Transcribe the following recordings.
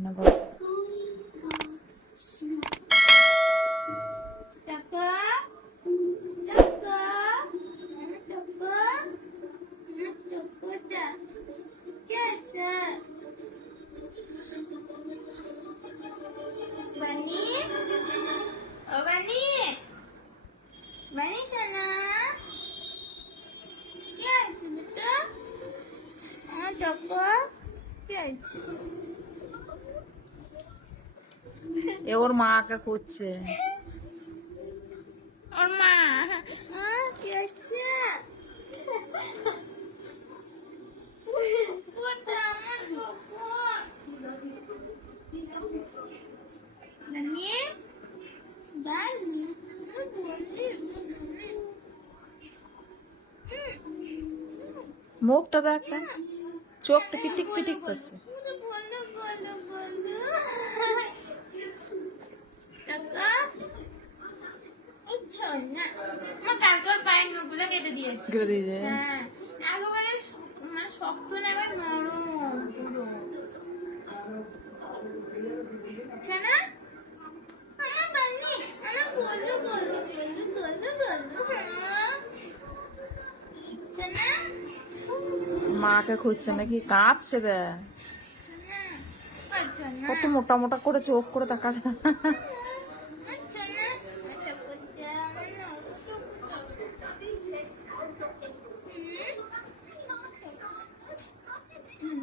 না বাবা টাকা টাকা টাকা টাকাটা কে আছে বানি ও বানি বানি সোনা কে আছে বেটা আমার টাকা কে আছে এ ওর মাকে খুঁজছে। ওর মা। কি হচ্ছে। মুখটা দেখ চোখটা পিটিক পিটিক করছে? এই ছোনা। আমার কালকে ওর পায়ের নখগুলো কেটে দিয়েছে। করে দিয়েছে হ্যাঁ। একেবারে মানে শক্ত না এবার নরম পুরো। শোনা আমার বানি আমার গলু গলু গলু গলু গলু হ্যাঁ। মাকে খুঁজছে নাকি? কাঁপছে আচ্ছা কত মোটা মোটা করে চোখ করে তাকাচ্ছে আচ্ছা না আচ্ছা করতে আমার না হুম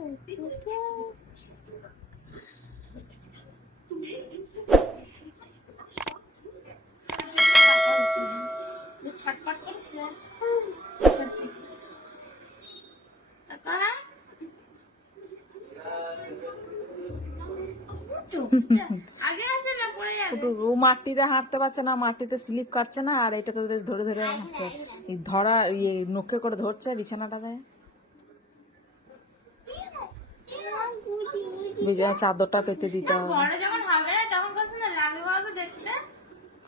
করছে মাটিতে হাঁটতে পারছে না মাটিতে স্লিপ কাটছে না আর এটাকে বেশ ধরে ধরে হাঁটছে ধরা ইয়ে নখে করে ধরছে বিছানাটা বিছানা চাদরটা পেতে দিতে হবে। বড় যখন হবে না তখন কত না লাগে বলতো দেখতে।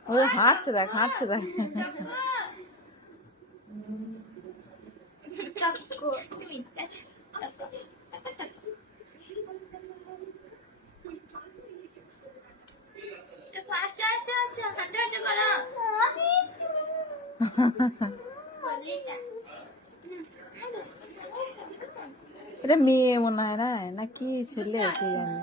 ও হাঁটছে দেখ হাঁটছে দেখ। আচ্ছা আচ্ছা আচ্ছা হাঁটা হাঁটা করো। এটা মেয়ে মনে হয় না? না কি ছেলে কে জানি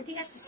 ঠিক আছে?